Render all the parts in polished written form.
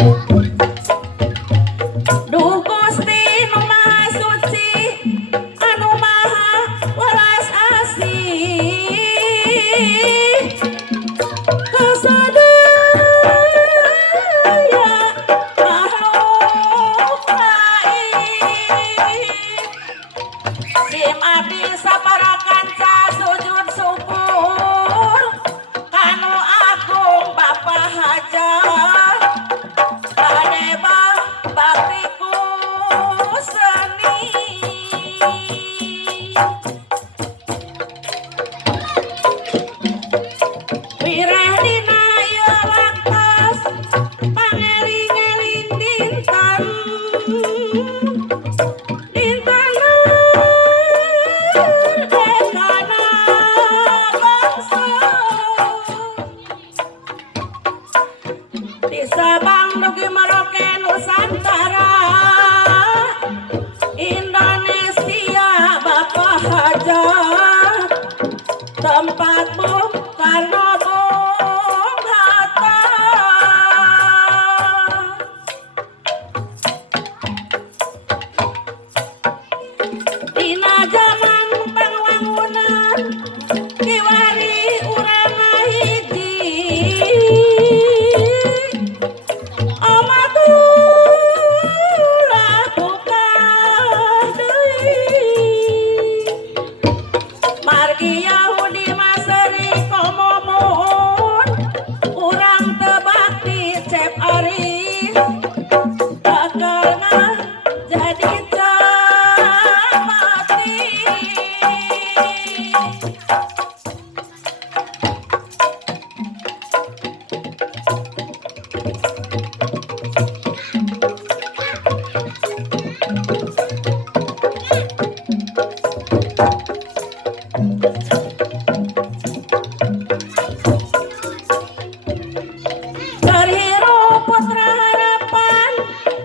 Duh Gusti nu Maha Suci anu maha welas asih kasadaya makhluk lain sim abdi saparakan sujud syukur kanu agung Bapa Hajat kadeba baktiku seni wireh dina ieu waktos pangeling-eling dinten merdekana bangsa di Sabang dugi Merauke Nusantara Indonesia Bapa Hajat tempat Bung Karno Bung Hatta dina zaman pangwangunan kiwari urang ngahiji amatulah bukan deui margi Yahudi maseri komomun urang teu bakti cep aris bakalna jadi mati terhirup putra harapan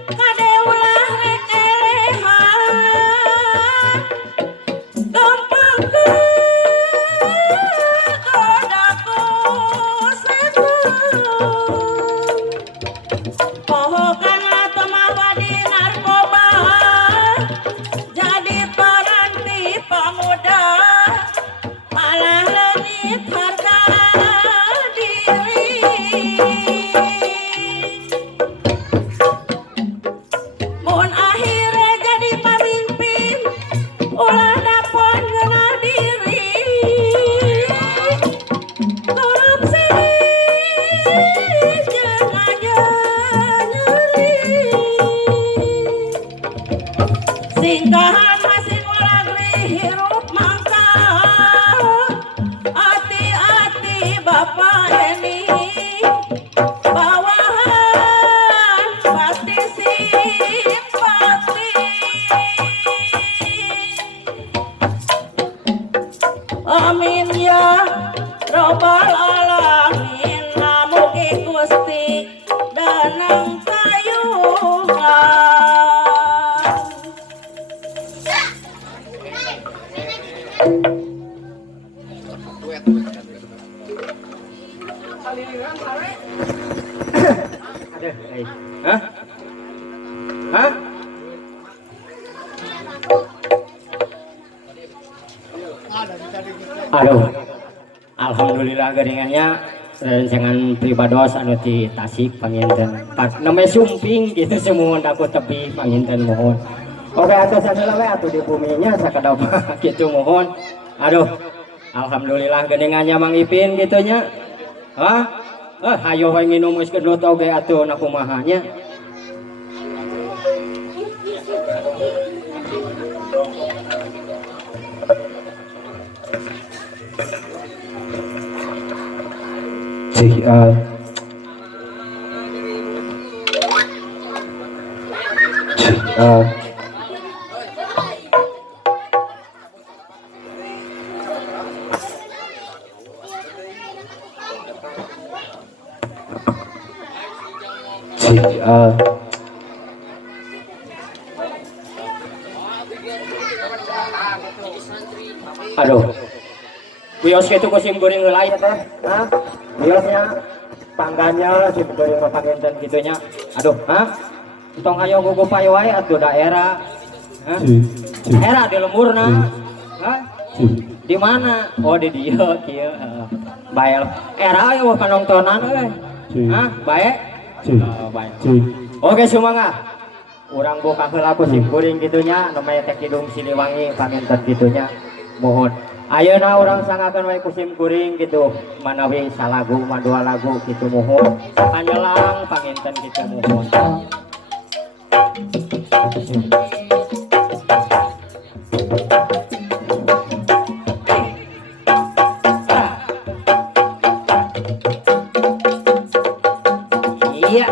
kadeulah rek elehan gampangkeun godaku setan pohokana temawa di narkoba jadi peranti pemuda malah leungit harga diri mun akhirnya jadi pamimpin ulah dapon ngeunah diri korupsi jeung nyeri singgahan masih walagri hirup mangka hati-hati Bapak Eni bawahan pasti simpati amin ya robbal alamin namugi Gusti danang kayungan Hah? Hah? Aduh, alhamdulillah geringannya rencangan pribados anu ti Tasik panginten. Pak namanya sumping gitu semua aku tepi panginten mohon. Oke atas adalah we atuh di buminya sakadapa gitu mohon. Aduh, alhamdulillah geringannya Mang Ipin gitunya. Hah? Hayo we nginum geus kedut oge atuh na kumahanya. Cik aduh, bios itu kusim goreng heula ya teh. Hah? Biosnya pangganya si goreng papanginten gitunya. Aduh, tong ayo gugu payoai atuh daerah. Daerah di lemburna. Di mana? Oh di dia kieu. Bae. Era aya penontonan euy. Bae. Bae. Oke sumangga. Urang buka heula ku sim kuring gitunya namanya teh Kidung Siliwangi paminten gitunya. Mohon. Ayeuna urang sangakeun wae ku sim kuring gitu. Manawi salagu madua lagu kitu mohon. Panjelang panginten kitu mohon. Iya.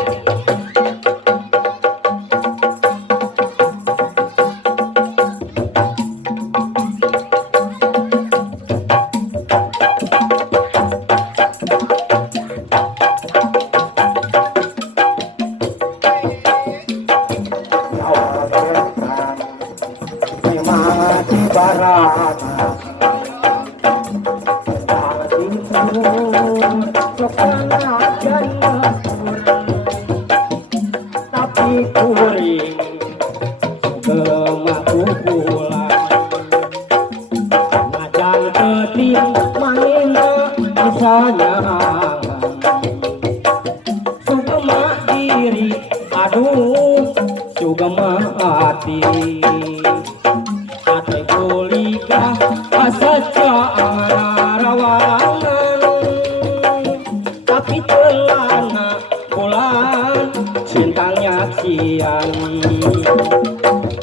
Tapi kuring gemaku pulang ngajan keting manehna bisa nyangan sugema diri aduh sugema hati ate kulika asaca rawangan tapi telana bulan bintangnya siang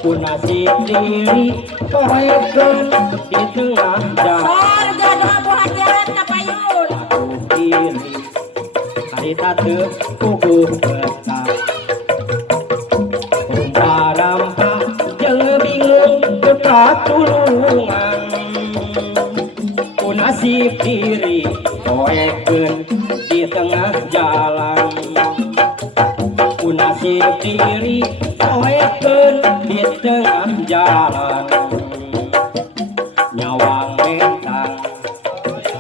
kunasib diri korekan di tengah jalan Sorga doa buhajaran kapayun. aku diri harita teu kukuh betah rumpa-rampa jeung bingung dekat tulungan kunasib diri korekan di tengah jalan kunasib diri korekan di tengah jalan nyawang mentang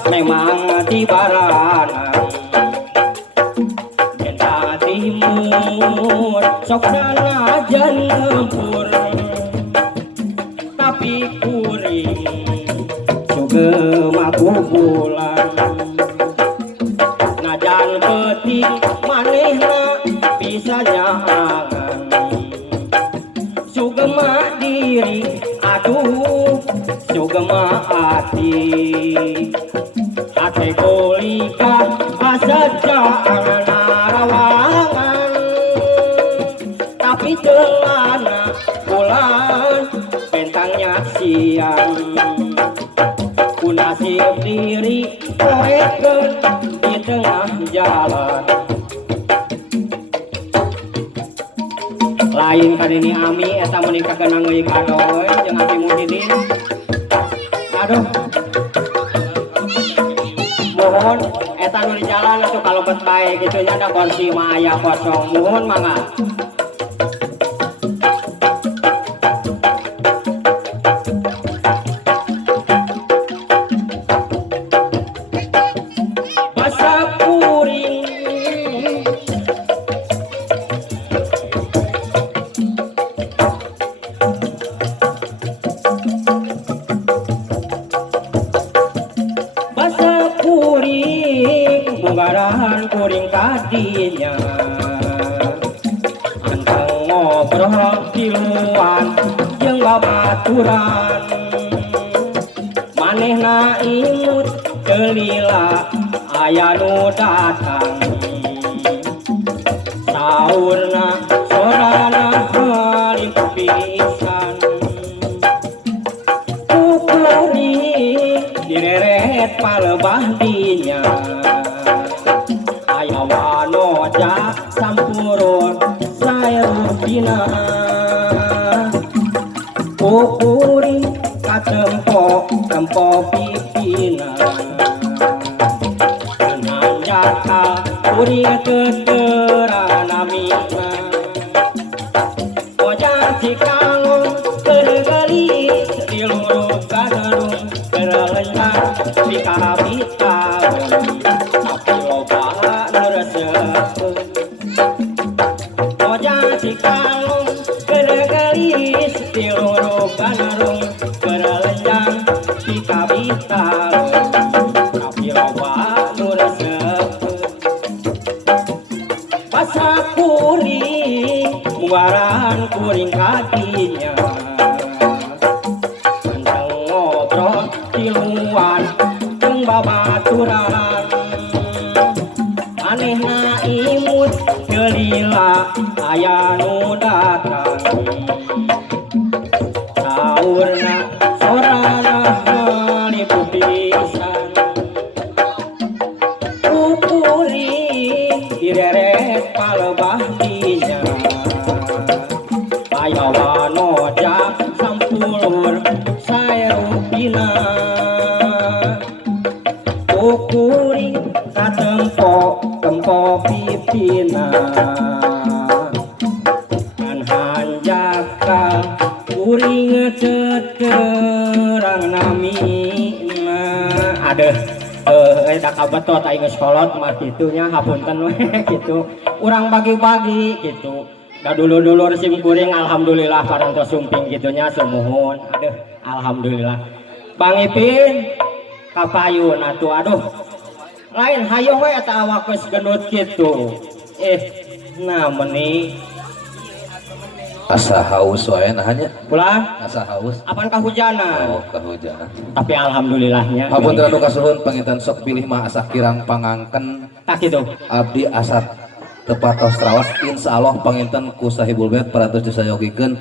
memang di baranan benta timur sok dana jan ngempur tapi kuring sugema bulan najan peting manehna bisa nyangan sugema diri aduh sugema hati ate kulika asaja rawangan tapi celana bulan bentangnya siang kunasib diri korekan di tengah jalan lain kadini ami eta menikah kenang euy kadoy jeung Abi Muhyiddin aduh mohon eta nu di jalan atuh kalebet bae kitu nya da kursi mah aya kosong mohon mangga basa kuring bungarahan kuring kadinya anteng ngobrol tiluan jeung babaturan manehna imut kelila aya nu datang saurna sorana halim pisan kukuring direret palebah dinya aya wanoja sampurun saerupina kukuring katempo tempo pipina nanjaka kuring teterana mina oja cikangong keregali diluruk kadalung keralenyang di kabita tapi loba nurse pika bintang tapi loba nu resep pasak kuring muaran kuring kadinya ganteng ngobrol tiluan jeung babaturan manehna imut gelila aya nu datang saurna sorana halipu pisan kupuri direret palebah dinya aya wanoja sampulur saerupina kupuri katempo pipina kan hanjaka kuring terang nami adeh tak kabetot aing geus kolot mah kitunya hapunten we kitu urang bagi-bagi gitu da dulur-dulur sim kuring alhamdulillah parantos sumping kitunya sumuhun aduh alhamdulillah Bang Ipin kapayun atuh aduh lain hayong we eta awak geus gendut kitu nah meuni asa haus wae nahanya pulang asa haus apaan kahujanan oh kahujanan tapi alhamdulillahnya hapunten anu kasuhun panginten sok pilih mah asa kirang pangangken tak gitu abdi asa tepatos raos insyaallah panginten ku sahibul bait paratos disayogikeun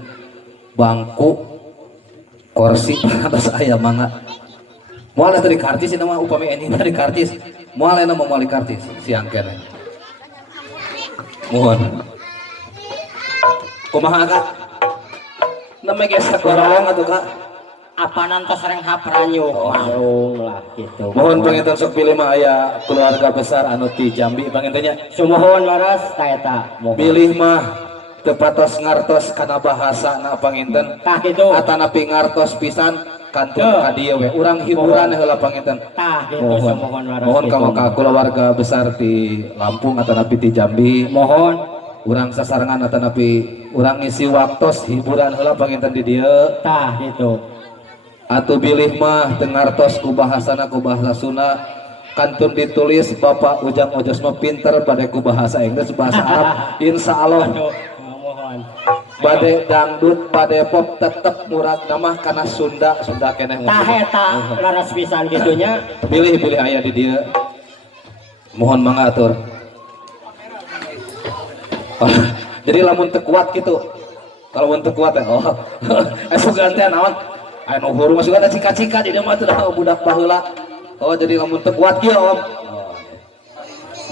bangku kursi atas aya mangga moal eta di kartis ini mah upami anjing di kartis moal eta moal di kartis siang keneh mohon kumaha kak namanya geus sakurang atuh kak apanan tos sareng hapranyuk marung lah gitu mohon panginten sok pilih mah aya keluarga besar anu ti Jambi pangintennya sumuhun laras ta eta pilih mah teu patos ngartos kana bahasana panginten tah kitu atanapi ngartos pisan kantun ka dieu we urang hiburan heula panginten tah kitu sumuhun laras mohon ka keluarga besar ti Lampung atanapi ti Jambi mohon urang sasarengan atanapi urang ngisi waktos hiburan heula panginten di dieu tah gitu atuh bilih mah teu ngartos ku bahasana ku bahasa Sunda kantun ditulis Bapak Ujang Ojos mah pinter pada ku bahasa Inggris bahasa Arab insyaallah mohon bade dangdut bade pop tetep murad namah kana Sunda keneh tah eta laras pisan gitunya pilih aya di dieu mohon mangga atur jadi lamun teu kuat gitu kalau mun teu kuat oh asup gantian naon anu huru masuk ada cika-cika di dieu mah teh budak baheula oh jadi lamun teu kuat kieu om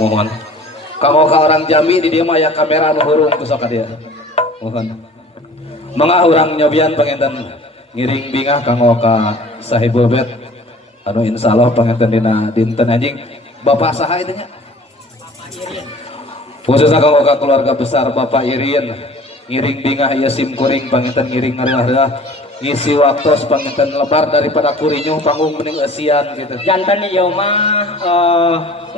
mohon kanggo ka orang Jambi di dieu mah aya kamera anu hurung kusok ka dieu mohon mangga urang nyobian panginten ngiring bingah kanggo ka sahibul bait anu insyaallah panginten dina dinten anjing bapak saha itu nya khususnya kalau ke keluarga besar Bapak Irin ngiring bingah ya sim kuring panginten ngiring ngarilah ngisi waktu panginten lebar daripada kurinyuh panggung mending esian gitu jantan ieu mah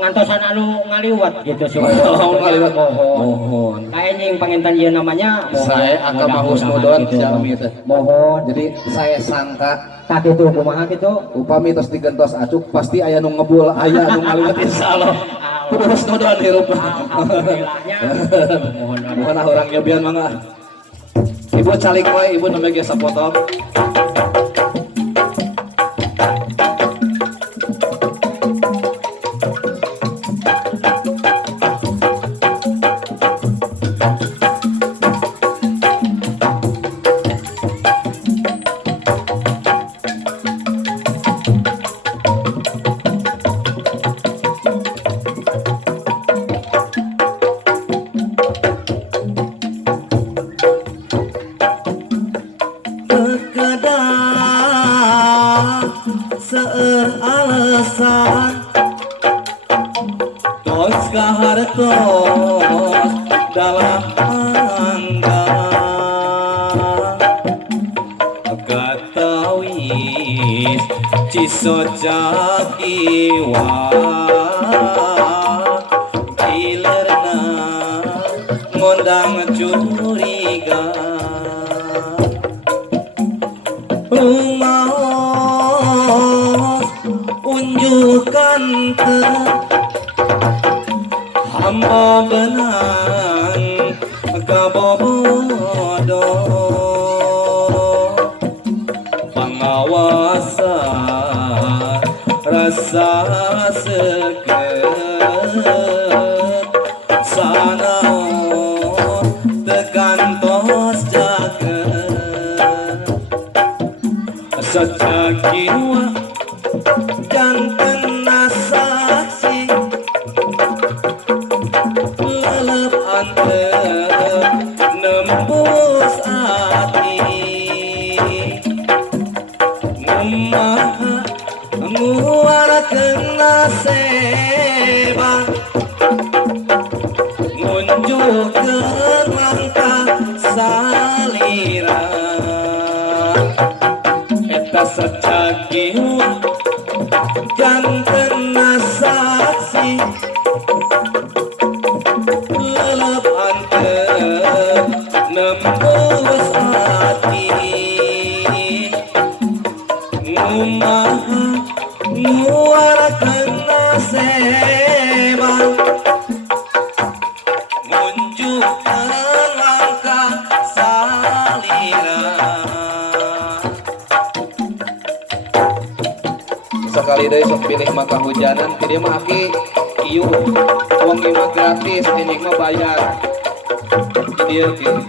ngantosan anu ngaliwat gitu oh ngaliwat mohon kaenjing panginten ieu namanya saya akan mahusnudon jalmi teh mohon jadi saya sangka tak itu kumaha kitu upami tos digentos acuk pasti aya nu ngebul aya anu ngaliwat insyaallah terus nodon hirup alhamdulillahnya mohon orang nyobian mangga ibu calik wae ibu namanya geus sapotong seueur alasan tos kahartos dalam anggaran gatawis cisojak iwa gilerna ngondang curiga rumah hamba benang kabobodo pangawasa rasa seket sanao tekantos jaket secakiwa jantan nasaksi lelep antep nembus hati ngumaha nguarakeun naseba ngunjukkeun langkah salira eta sacakiwa janten nasaksi lelep antep nembus hati ngumaha nguarakeun naseba ngunjukkeun langkah salira sekali deh sok pilih maka hujanan pilih mah aki ieu uang mah gratis ini mah bayar dia gitu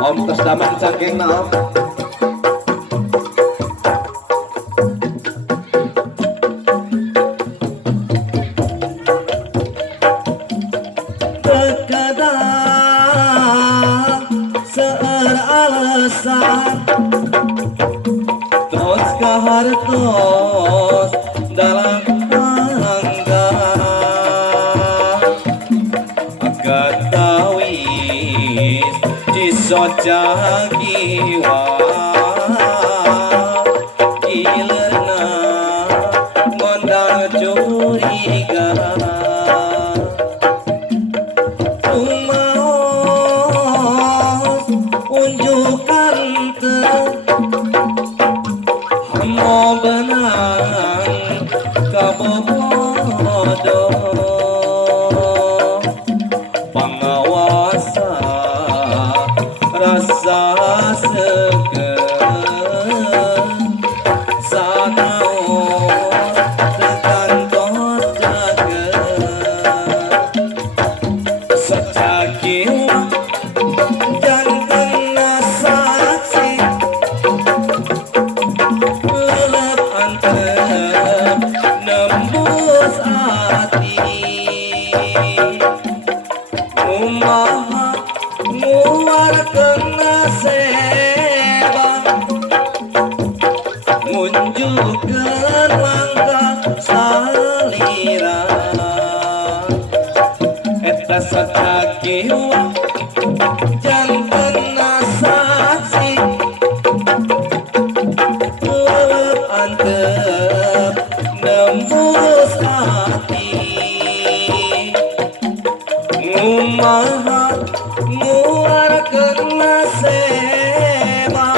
om tos daman saking na om terkadang seueur alasan tos kahartos dalam tangga agatawis cisocakiwa ilerna ngondang curiga kumaos unjukan hamba benang kabobodo pangawasa rasa seket sanaon tekantos jaket secakiwa janten nasaksi lelep antep nembus hati ngumaha nguarakeun naseba ngunjukkeun langkah salira eta sacakiwa janten nasaksi lelep antep nembus hati ngumaha nguarakeun naseba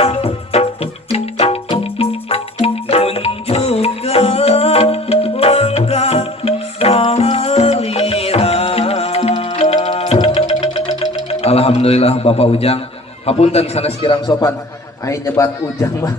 nunjukkeun langkah salira. Alhamdulillah Bapak Ujang hapunten sanes kirang sopan aing nyebat Ujang mah